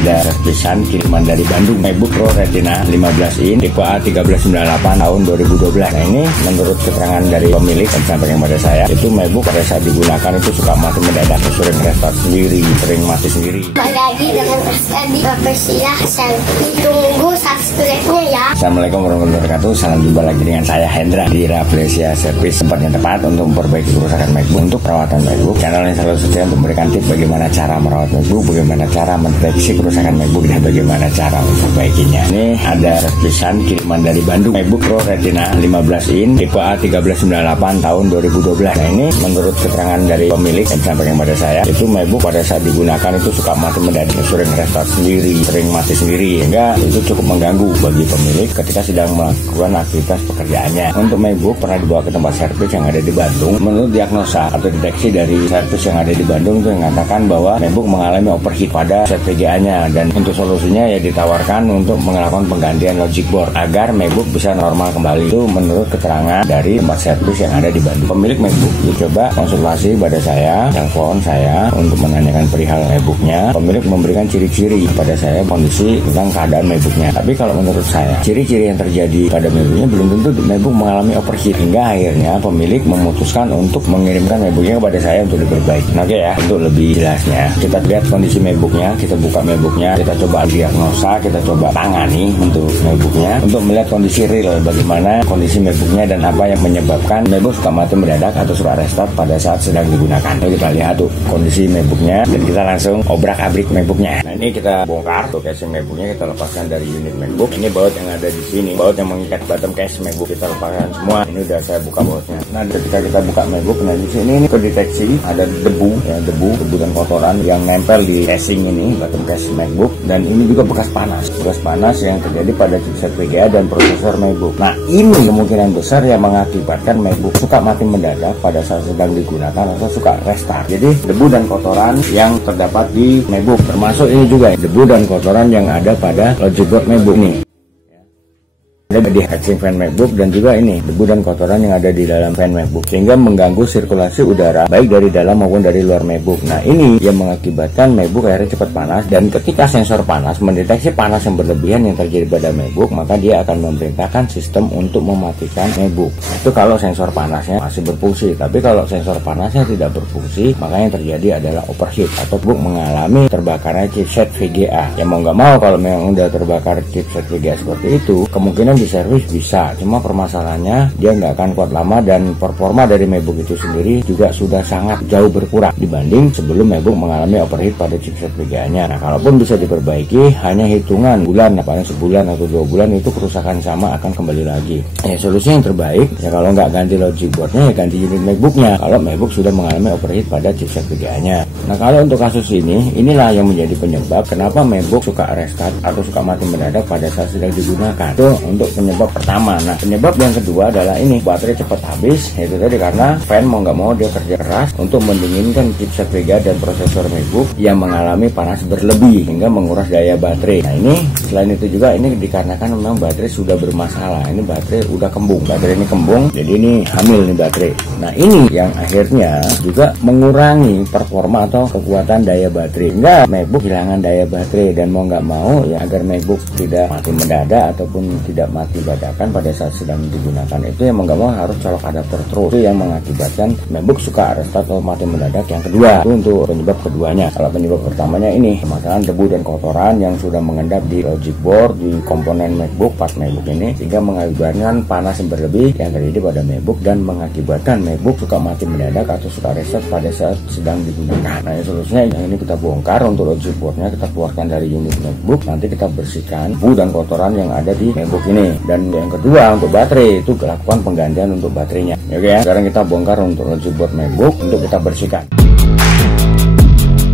ada serpisan kiriman dari Bandung, MacBook Pro Retina 15 in tipe A1398 tahun 2012. Nah, ini menurut keterangan dari pemilik yang disampaikan pada saya, itu MacBook pada saat digunakan itu suka mati mendadak, sering restart sendiri, sering mati sendiri. Kembali lagi dengan di Persia Selfie. Tunggu subscribe-nya ya. Assalamualaikum warahmatullahi wabarakatuh. Salam jumpa lagi dengan saya Hendra di Rafflesia Service, tempat yang tepat untuk memperbaiki kerusakan MacBook. Untuk perawatan MacBook, channel yang selalu setia untuk memberikan tips bagaimana cara merawat MacBook, bagaimana cara mendeteksi kerusakan MacBook, dan bagaimana cara memperbaikinya. Ini ada serpisan kiriman dari Bandung, MacBook Pro Retina 15 in tipe A1398 tahun 2012. Nah, ini menurut keterangan dari pemilik yang disampaikan pada saya, itu MacBook pada saat digunakan itu suka mati mendadak, sering restart sendiri, sering mati sendiri, hingga itu cukup mengganggu bagi pemilik ketika sedang melakukan aktivitas pekerjaannya. Untuk MacBook pernah dibawa ke tempat servis yang ada di Bandung. Menurut diagnosa atau deteksi dari servis yang ada di Bandung itu mengatakan bahwa MacBook mengalami overheat pada set VGA-nya, dan untuk solusinya ya ditawarkan untuk melakukan penggantian logic board agar MacBook bisa normal kembali. Itu menurut keterangan dari tempat servis yang ada di Bandung. Pemilik MacBook coba konsultasi pada saya, telepon saya untuk menanyakan perihal MacBooknya. Pemilik memberikan ciri-ciri pada saya kondisi tentang keadaan MacBooknya. Tapi kalau menurut saya, ciri-ciri yang terjadi pada MacBooknya belum tentu MacBook mengalami overheat, hingga akhirnya pemilik memutuskan untuk mengirimkan MacBooknya kepada saya untuk diperbaiki. Oke ya, untuk lebih jelasnya kita lihat kondisi MacBooknya, kita buka MacBooknya, kita coba diagnosa, kita coba tangani untuk MacBooknya untuk melihat kondisi real bagaimana kondisi MacBooknya dan apa yang menyebabkan MacBook suka mati mendadak atau suka restart pada saat sedang digunakan. Jadi kita lihat tuh kondisi MacBooknya dan kita langsung obrak-abrik MacBooknya. Nah, ini kita bongkar tuh casing MacBooknya, kita lepaskan dari unit MacBook. Ini baut yang ada di sini, baut yang mengikat bottom case MacBook, kita lepaskan semua. Ini udah saya buka bautnya. Nah, ketika kita buka MacBook, nah di sini ini kedeteksi ada debu dan kotoran yang nempel di casing ini, bottom case MacBook, dan ini juga bekas panas yang terjadi pada chipset VGA dan prosesor MacBook. Nah, ini kemungkinan besar yang mengakibatkan MacBook suka mati mendadak pada saat sedang digunakan atau suka restart. Jadi debu dan kotoran yang terdapat di MacBook, termasuk ini juga debu dan kotoran yang ada pada logic board MacBook nih. Ada di casing fan MacBook, dan juga ini debu dan kotoran yang ada di dalam fan MacBook, sehingga mengganggu sirkulasi udara baik dari dalam maupun dari luar MacBook. Nah, ini yang mengakibatkan MacBook akhirnya cepat panas, dan ketika sensor panas mendeteksi panas yang berlebihan yang terjadi pada MacBook, maka dia akan memerintahkan sistem untuk mematikan MacBook. Itu kalau sensor panasnya masih berfungsi. Tapi kalau sensor panasnya tidak berfungsi, maka yang terjadi adalah overheat atau MacBook mengalami terbakarnya chipset VGA. Yang mau nggak mau, kalau memang udah terbakar chipset VGA seperti itu, kemungkinan di servis bisa, cuma permasalahannya dia nggak akan kuat lama, dan performa dari MacBook itu sendiri juga sudah sangat jauh berkurang dibanding sebelum MacBook mengalami overheat pada chipset VGA-nya. Nah, kalaupun bisa diperbaiki hanya hitungan bulan, paling sebulan atau 2 bulan, itu kerusakan sama akan kembali lagi. Solusi yang terbaik ya kalau nggak ganti logic boardnya ya ganti unit MacBooknya kalau MacBook sudah mengalami overheat pada chipset VGA-nya. Nah, kalau untuk kasus ini, inilah yang menjadi penyebab kenapa MacBook suka restart atau suka mati mendadak pada saat sedang digunakan. Itu untuk penyebab pertama. Nah, penyebab yang kedua adalah ini, baterai cepat habis. Itu tadi karena fan mau nggak mau dia kerja keras untuk mendinginkan chipset VGA dan prosesor MacBook yang mengalami panas berlebih hingga menguras daya baterai. Nah, ini selain itu juga ini dikarenakan memang baterai sudah bermasalah. Ini baterai udah kembung, baterai ini kembung, jadi ini hamil nih baterai. Nah, ini yang akhirnya juga mengurangi performa atau kekuatan daya baterai, hingga MacBook kehilangan daya baterai. Dan mau nggak mau ya agar MacBook tidak mati mendadak ataupun tidak mati dadakan pada saat sedang digunakan, itu yang nggak mau harus colok adapter terus. Itu yang mengakibatkan MacBook suka restart atau mati mendadak. Yang kedua, itu untuk penyebab keduanya. Kalau penyebab pertamanya ini permasalahan debu dan kotoran yang sudah mengendap di logic board, di komponen MacBook, part MacBook ini, sehingga mengakibatkan panas yang berlebih yang terjadi pada MacBook dan mengakibatkan MacBook suka mati mendadak atau suka restart pada saat sedang digunakan. Nah, solusinya yang ini kita bongkar untuk logic boardnya, kita keluarkan dari unit MacBook, nanti kita bersihkan debu dan kotoran yang ada di MacBook ini. Dan yang kedua, untuk baterai itu lakukan penggantian untuk baterainya. Oke ya, sekarang kita bongkar untuk logic board MacBook untuk kita bersihkan.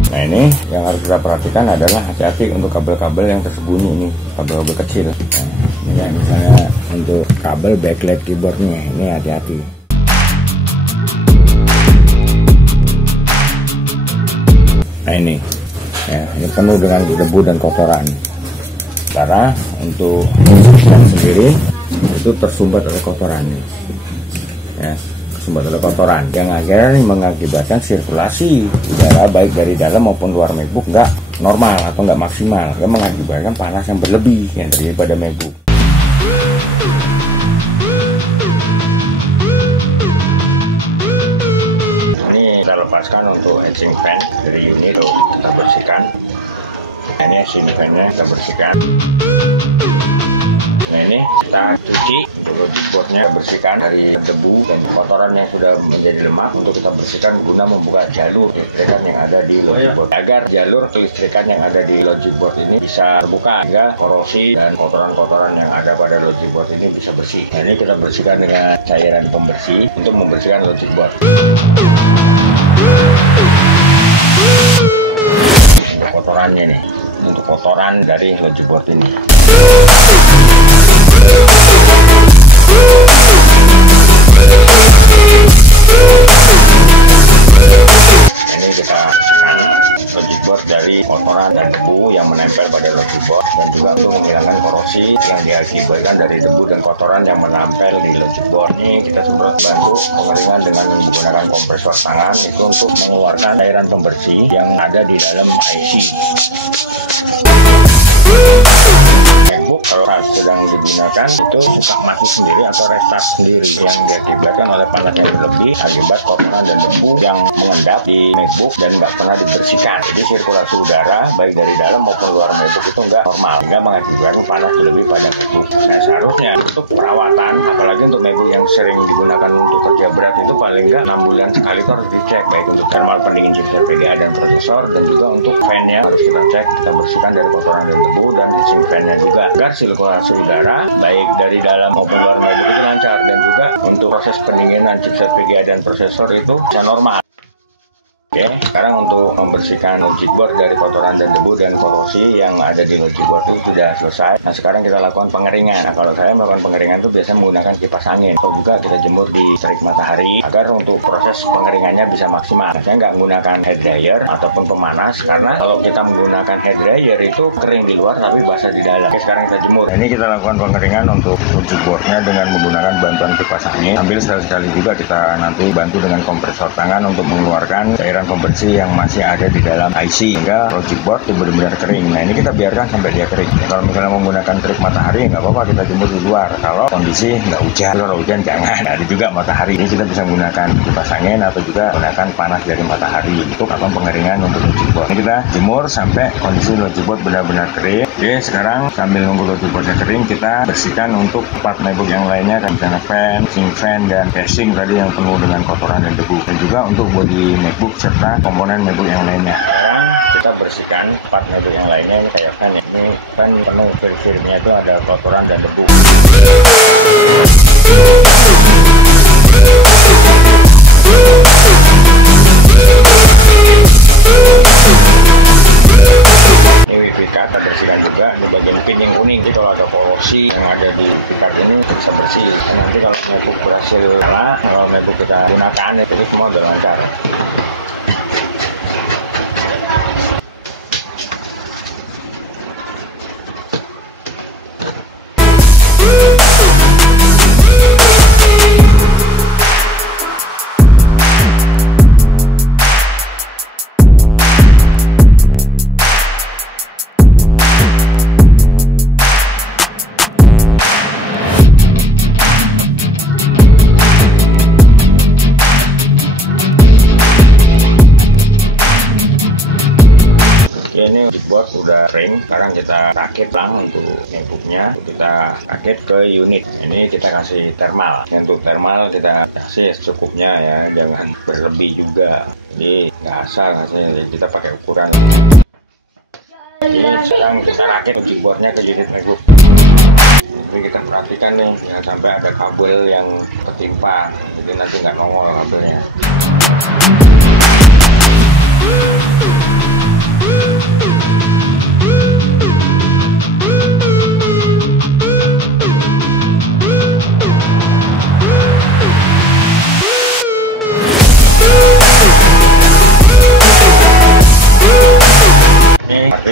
Nah, ini yang harus kita perhatikan adalah hati-hati untuk kabel-kabel yang tersembunyi ini, kabel-kabel kecil. Nah, ini ya, misalnya untuk kabel backlight keyboardnya, ini hati-hati. Nah, ini ya, ini penuh dengan debu dan kotoran. Karena untuk sistem sendiri itu tersumbat oleh kotoran ini. Ya, tersumbat oleh kotoran yang akhirnya mengakibatkan sirkulasi udara baik dari dalam maupun luar MacBook nggak normal atau nggak maksimal, yang mengakibatkan panas yang berlebih yang terjadi pada MacBook. Ini kita lepaskan untuk heatsink fan dari unit, kita bersihkan. Ini sini fan-nya kita bersihkan. Nah ini kita cuci untuk logic boardnya, bersihkan dari debu dan kotoran yang sudah menjadi lemak, untuk kita bersihkan guna membuka jalur kelistrikan yang ada di logic board, agar jalur kelistrikan yang ada di logic board ini bisa terbuka sehingga korosi dan kotoran-kotoran yang ada pada logic board ini bisa bersih. Nah ini kita bersihkan dengan cairan pembersih untuk membersihkan logic board. Untuk kotorannya nih, untuk kotoran dari logic board ini. Ini kita bersihkan logic board dari kotoran dan debu yang menempel pada logic board, dan juga untuk menghilangkan korosi yang diakibatkan dari debu dan kotoran yang menempel di logic board. Ini kita semprot bantu pengeringan dengan menggunakan kompresor tangan, itu untuk mengeluarkan cairan pembersih yang ada di dalam IC. MacBook kalau sedang digunakan itu buka mati sendiri atau restart sendiri, yang diakibatkan oleh panas yang berlebih akibat kotoran dan debu yang mengendap di MacBook dan nggak pernah dibersihkan. Jadi sirkulasi udara baik dari dalam maupun luar MacBook itu nggak normal, sehingga mengakibatkan panas berlebih pada MacBook. Nah seharusnya untuk perawatan, apalagi untuk MacBook yang sering digunakan untuk kerja berat, itu paling nggak 6 bulan sekali itu harus dicek, baik untuk thermal pendingin chipset VGA dan prosesor, dan juga untuk fan-nya harus kita cek, kita bersihkan dari kotoran dan debu, dan heatsink fan-nya juga, agar sirkulasi udara baik dari dalam maupun luar MacBook itu lancar, dan juga untuk proses pendinginan chipset VGA dan prosesor itu bisa normal. Oke, sekarang untuk membersihkan logic board dari kotoran dan debu dan korosi yang ada di logic board itu sudah selesai. Nah sekarang kita lakukan pengeringan. Nah kalau saya melakukan pengeringan itu biasanya menggunakan kipas angin, atau juga kita jemur di terik matahari agar untuk proses pengeringannya bisa maksimal. Saya nggak menggunakan hair dryer ataupun pemanas, karena kalau kita menggunakan hair dryer itu kering di luar tapi basah di dalam. Oke, sekarang kita jemur. Nah, ini kita lakukan pengeringan untuk logic boardnya dengan menggunakan bantuan kipas angin. Sambil sekali-sekali juga kita nanti bantu dengan kompresor tangan untuk mengeluarkan cairan pembersih yang masih ada di dalam IC, hingga logic board itu benar-benar kering. Nah ini kita biarkan sampai dia kering. Kalau misalnya menggunakan terik matahari nggak apa-apa, kita jemur di luar. Kalau kondisi nggak hujan, kalau hujan jangan. Ada juga matahari. Ini kita bisa menggunakan kipas angin atau juga menggunakan panas dari matahari untuk melakukan pengeringan untuk logic board. Ini kita jemur sampai kondisi logic board benar-benar kering. Oke, sekarang sambil nunggu logic boardnya kering, kita bersihkan untuk part MacBook yang lainnya, kan misalnya fan, heatsink fan, dan casing tadi yang penuh dengan kotoran dan debu, dan juga untuk bodi MacBook serta komponen MacBook yang lainnya. Sekarang kita bersihkan part MacBook yang lainnya. Ini kayak fan ya, ini fan penuh, filmnya itu ada kotoran dan debu. Ini wifi card kita bersihkan juga di bagian pin yang kuning. Jadi kalau ada korosi yang ada di wifi card ini bisa bersih. Nanti kalau MacBook berhasil nyala, kalau MacBook kita gunakan, jadi semua udah lancar. Udah kering, sekarang kita rakit lang untuk MacBooknya, kita rakit ke unit. Ini kita kasih thermal. Untuk thermal kita kasih secukupnya ya, jangan berlebih juga. Jadi nggak asal kasih, kita pakai ukuran. Ini sekarang kita rakit keyboardnya ke unit MacBook. Jadi kita perhatikan nih, jangan sampai ada kabel yang ketimpa, jadi nanti nggak nongol kabelnya.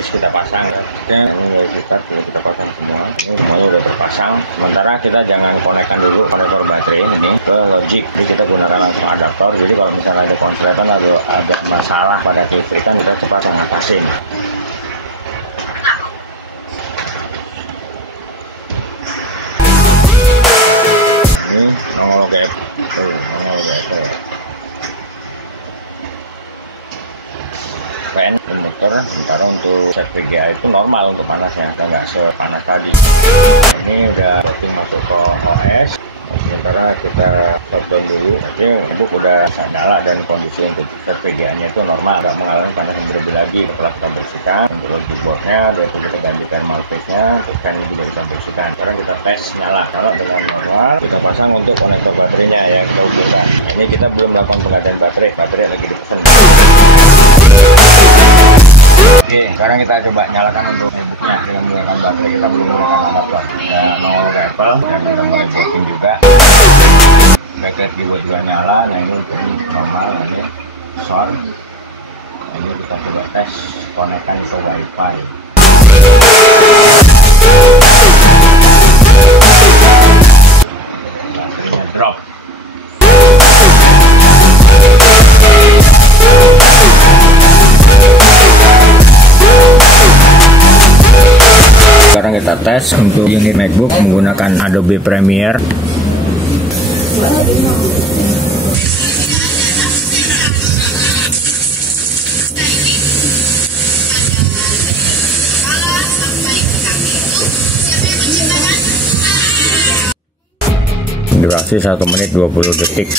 Kita pasang ya, ini kita pasang semua, ini semuanya udah terpasang. Sementara kita jangan konekkan dulu konektor baterai ini ke logic, jadi kita gunakan langsung adaptor. Jadi kalau misalnya ada konsletan atau ada masalah pada kelistrikan, kita cepat mengatasin. Sementara untuk set VGA itu normal untuk panasnya, nggak sepanas tadi. Ini udah berarti masuk ke OS. Sementara kita tonton dulu, jadi MacBook udah nyala dan kondisi untuk set VGA-nya itu normal, nggak mengalami panas yang berlebih lagi. Setelah kita bersihkan untuk keyboardnya dan kita ganti thermal paste-nya, terus kan ini kita bersihkan. Sekarang kita tes nyala dengan normal. Kita pasang untuk konektor baterainya ya, kita hubungkan. Ini kita belum melakukan penggantian baterai lagi dipesan. Oke, sekarang kita coba nyalakan untuk MacBook-nya dengan menggunakan baterai. Kita belum menggunakan adaptor. Kita mau level dan kita mau booting juga. Backlight keyboard juga nyala. Nah ini normal, ini short. Nah, ini kita coba tes konekkan ke WiFi. Baterainya drop. Sekarang kita tes untuk unit MacBook menggunakan Adobe Premiere. Durasi 1 menit 20 detik.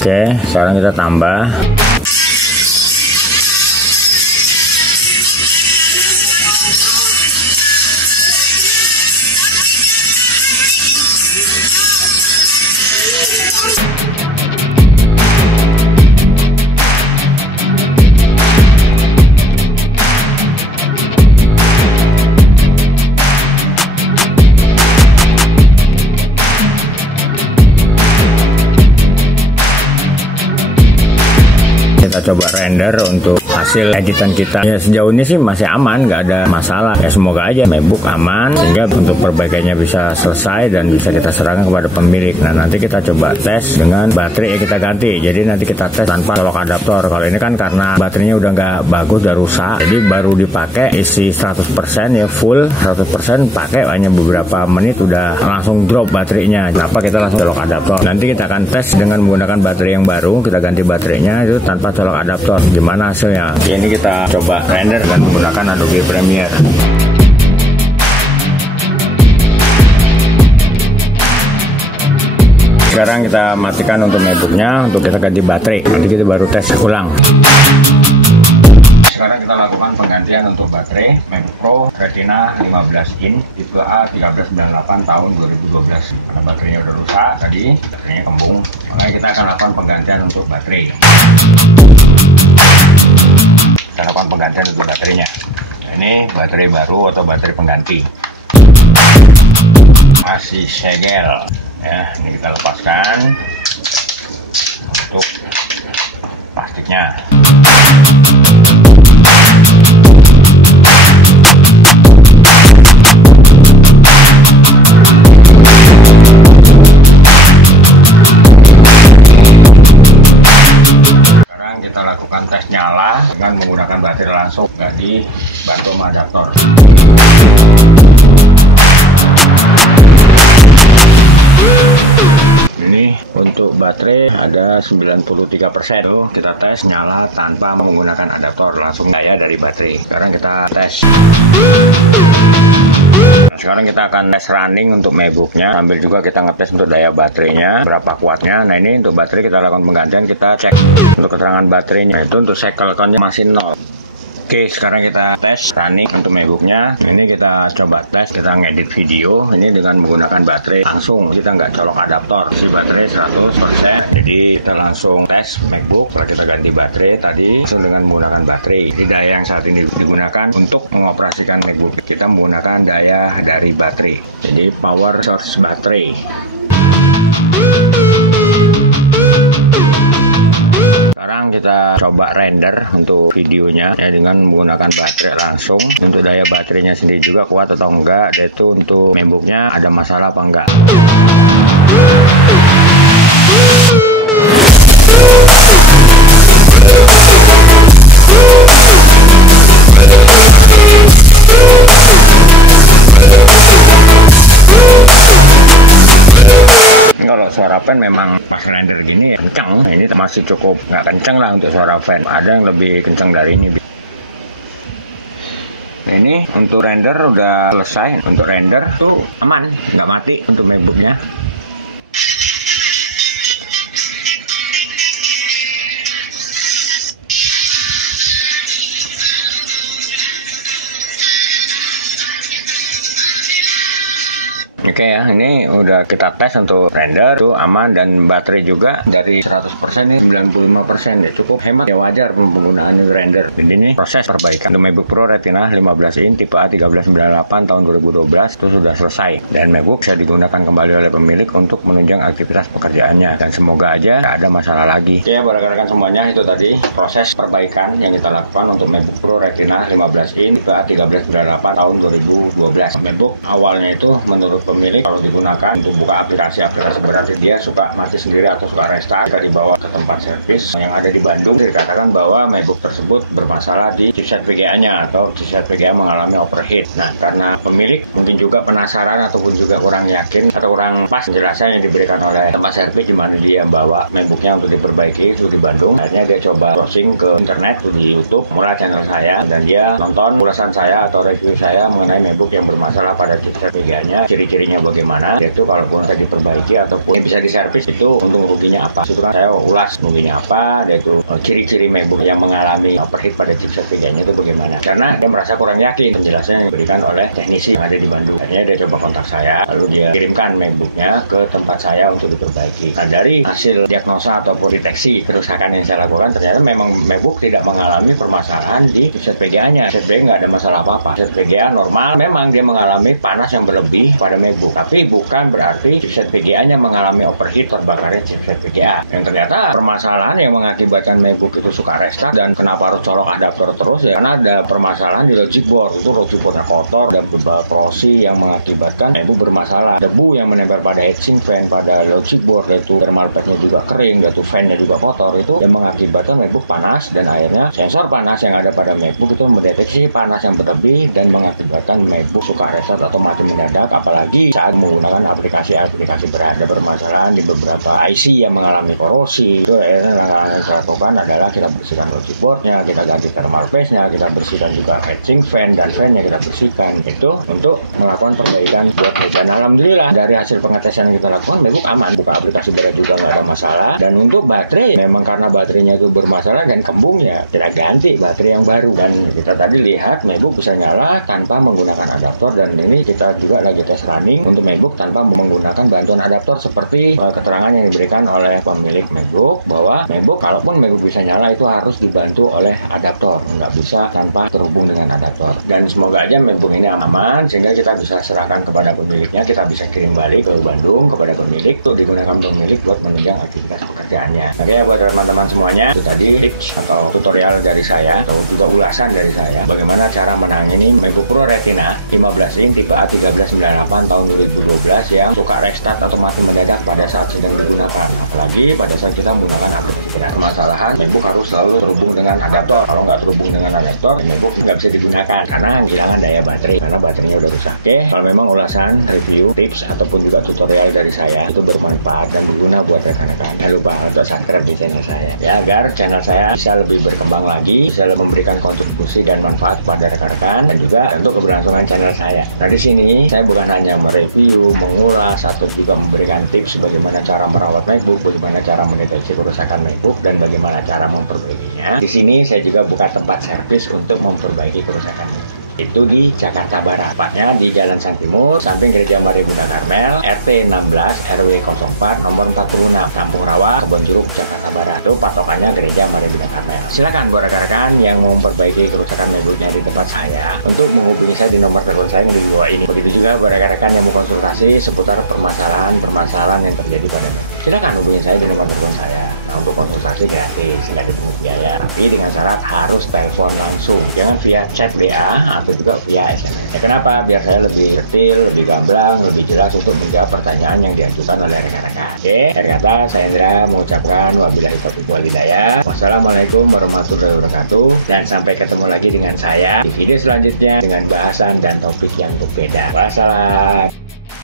Oke, sekarang kita tambah. Kita coba render untuk hasil editan kita. Ya sejauh ini sih masih aman, nggak ada masalah. Ya semoga aja MacBook aman sehingga untuk perbaikannya bisa selesai dan bisa kita serahkan kepada pemilik. Nah nanti kita coba tes dengan baterai yang kita ganti. Jadi nanti kita tes tanpa colok adaptor. Kalau ini kan karena baterainya udah nggak bagus, udah rusak. Jadi baru dipakai isi 100% ya full 100% pakai hanya beberapa menit udah langsung drop baterainya. Kenapa kita langsung colok adaptor? Nanti kita akan tes dengan menggunakan baterai yang baru. Kita ganti baterainya itu tanpa colok adaptor, gimana hasilnya. Ini kita coba render dan menggunakan Adobe Premiere. Sekarang kita matikan untuk MacBook-nya untuk kita ganti baterai. Nanti kita baru tes ulang. Sekarang kita lakukan penggantian untuk baterai MacBook Pro Retina 15 in tipe A1398 tahun 2012. Karena baterainya udah rusak tadi, baterainya kembung, makanya kita akan lakukan penggantian untuk baterai. Kita lakukan penggantian untuk baterainya. Ini baterai baru atau baterai pengganti. Masih segel. Ya, ini kita lepaskan untuk plastiknya. Kita lakukan tes nyala dengan menggunakan baterai langsung, nggak dibantu sama adaptor. Ini untuk baterai ada 93%. Tuh, kita tes nyala tanpa menggunakan adaptor, langsung daya dari baterai. Sekarang kita tes. Sekarang kita akan tes running untuk MacBook-nya, sambil juga kita ngetes untuk daya baterainya, berapa kuatnya. Nah ini untuk baterai kita lakukan penggantian, kita cek untuk keterangan baterainya. Itu untuk cycle count-nya masih 0. Oke, sekarang kita tes running untuk MacBook-nya. Ini kita coba tes, kita ngedit video ini dengan menggunakan baterai langsung. Kita nggak colok adaptor, si baterai 100%. Jadi kita langsung tes MacBook. Setelah kita ganti baterai tadi, langsung dengan menggunakan baterai. Ini daya yang saat ini digunakan untuk mengoperasikan MacBook. Kita menggunakan daya dari baterai. Jadi power source baterai. Sekarang kita coba render untuk videonya ya dengan menggunakan baterai langsung. Untuk daya baterainya sendiri juga kuat atau enggak, yaitu untuk MacBook-nya ada masalah apa enggak. fan memang pas render gini ya kenceng. Ini masih cukup nggak kenceng lah untuk suara fan. Ada yang lebih kenceng dari ini. Nah, ini untuk render udah selesai. Untuk render tuh aman, nggak mati untuk MacBooknya. Oke ya, ini udah kita tes untuk render tuh aman, dan baterai juga dari 100% ini 95% ya, cukup hemat ya, wajar penggunaan render. Ini proses perbaikan untuk MacBook Pro Retina 15 in tipe A1398 tahun 2012 itu sudah selesai, dan MacBook bisa digunakan kembali oleh pemilik untuk menunjang aktivitas pekerjaannya, dan semoga aja tidak ada masalah lagi. Oke ya, rekan-rekan semuanya, itu tadi proses perbaikan yang kita lakukan untuk MacBook Pro Retina 15 in tipe A1398 tahun 2012. MacBook awalnya itu menurut pemilik kalau digunakan untuk buka aplikasi-aplikasi berarti dia suka mati sendiri atau suka restart. Jika dibawa ke tempat servis yang ada di Bandung, dikatakan bahwa MacBook tersebut bermasalah di chipset VGA-nya atau chipset VGA mengalami overheat. Nah, karena pemilik mungkin juga penasaran ataupun juga kurang yakin atau kurang pas penjelasan yang diberikan oleh tempat servis di mana dia bawa MacBooknya untuk diperbaiki itu di Bandung, akhirnya dia coba browsing ke internet di YouTube, mulai channel saya, dan dia nonton ulasan saya atau review saya mengenai MacBook yang bermasalah pada chipset VGA-nya, ciri-cirinya bagaimana, yaitu kalau bisa diperbaiki ataupun bisa diservis itu untung ruginya apa. Itu kan saya ulas ruginya apa, yaitu ciri-ciri MacBook yang mengalami overheat pada chipset VGA-nya itu bagaimana. Karena dia merasa kurang yakin penjelasan yang diberikan oleh teknisi yang ada di Bandung. Akhirnya dia coba kontak saya, lalu dia kirimkan MacBooknya ke tempat saya untuk diperbaiki. Dan dari hasil diagnosa ataupun deteksi kerusakan yang saya lakukan, ternyata memang MacBook tidak mengalami permasalahan di chipset VGA-nya. Chipset VGA nggak ada masalah apa-apa. Chipset VGA normal, memang dia mengalami panas yang berlebih pada MacBook, tapi bukan berarti chipset VGA-nya mengalami overheat terbakarnya chipset VGA. Yang ternyata permasalahan yang mengakibatkan MacBook itu suka restart dan kenapa harus colok adaptor terus ya, karena ada permasalahan di logic board. Itu logic boardnya kotor dan beberapa corrosi yang mengakibatkan MacBook bermasalah. Debu yang menempel pada heatsink fan pada logic board, yaitu thermal pad-nya juga kering, yaitu fan-nya juga kotor, itu yang mengakibatkan MacBook panas, dan akhirnya sensor panas yang ada pada MacBook itu mendeteksi panas yang berlebih dan mengakibatkan MacBook suka restart atau mati mendadak, apalagi saat menggunakan aplikasi-aplikasi berada bermasalah di beberapa IC yang mengalami korosi. Itu akhirnya yang saya lakukan adalah kita bersihkan logic boardnya, kita ganti thermal paste-nya, kita bersihkan juga heatsink fan dan fan-nya kita bersihkan. Itu untuk melakukan perbaikan buat dan alhamdulillah dari hasil pengetesan yang kita lakukan MacBook aman, buka aplikasi berat juga nggak ada masalah. Dan untuk baterai, memang karena baterainya itu bermasalah dan kembung ya kita ganti baterai yang baru. Dan kita tadi lihat MacBook bisa nyala tanpa menggunakan adaptor, dan ini kita juga lagi tes running untuk MacBook tanpa menggunakan bantuan adaptor seperti keterangan yang diberikan oleh pemilik MacBook bahwa MacBook kalaupun MacBook bisa nyala itu harus dibantu oleh adaptor, nggak bisa tanpa terhubung dengan adaptor. Dan semoga aja MacBook ini aman sehingga kita bisa serahkan kepada pemiliknya, kita bisa kirim balik ke Bandung kepada pemilik untuk digunakan pemilik buat menunjang aktivitas pekerjaannya. Oke ya, buat teman-teman semuanya, itu tadi tips atau tutorial dari saya atau juga ulasan dari saya bagaimana cara menangani MacBook Pro Retina 15 in tipe A1398 tahun 2012 yang suka restart atau mati mendadak pada saat sedang digunakan. Apalagi pada saat kita menggunakan aplikasi. Dengan permasalahan MacBook harus selalu terhubung dengan adaptor. Kalau nggak terhubung dengan adaptor, MacBook nggak bisa digunakan karena kehilangan daya baterai karena baterainya udah rusak. Oke, kalau memang ulasan, review, tips ataupun juga tutorial dari saya itu bermanfaat dan berguna buat rekan-rekan, jangan lupa untuk subscribe di channel saya ya, agar channel saya bisa lebih berkembang lagi, bisa memberikan kontribusi dan manfaat kepada rekan-rekan dan juga untuk keberlangsungan channel saya. Nah, di sini saya bukan hanya mereview, mengulas atau juga memberikan tips bagaimana cara merawat MacBook, bagaimana cara mendeteksi kerusakan MacBook, dan bagaimana cara memperbaikinya. Di sini saya juga buka tempat servis untuk memperbaiki kerusakan MacBook. Itu di Jakarta Barat, tepatnya di Jalan Santimur, samping Gereja Maria Bunda Karmel, RT 16 RW 04 nomor 46, Kampung Rawa, Kebon Jeruk, Jakarta Barat. Itu patokannya Gereja Maria Bunda Karmel. Silakan buat rekan-rekan yang mau memperbaiki kerusakan MacBooknya di tempat saya untuk menghubungi saya di nomor telepon saya yang di bawah ini. Begitu juga buat rekan-rekan yang mau konsultasi seputar permasalahan yang terjadi pada MacBook. Silakan hubungi saya di nomor telepon saya. Nah, untuk konsultasi gratis, tidak dipungut biaya, tapi dengan syarat harus telepon langsung, jangan via chat WA atau juga via SMS. Ya, kenapa? Biar saya lebih detail, lebih gamblang, lebih jelas untuk menjawab pertanyaan yang diajukan oleh rekan-rekan. Oke, dari kata saya Hendra mengucapkan wabillahi taufiq wal hidayah. Wassalamualaikum warahmatullahi wabarakatuh, dan sampai ketemu lagi dengan saya di video selanjutnya dengan bahasan dan topik yang berbeda. Wassalam.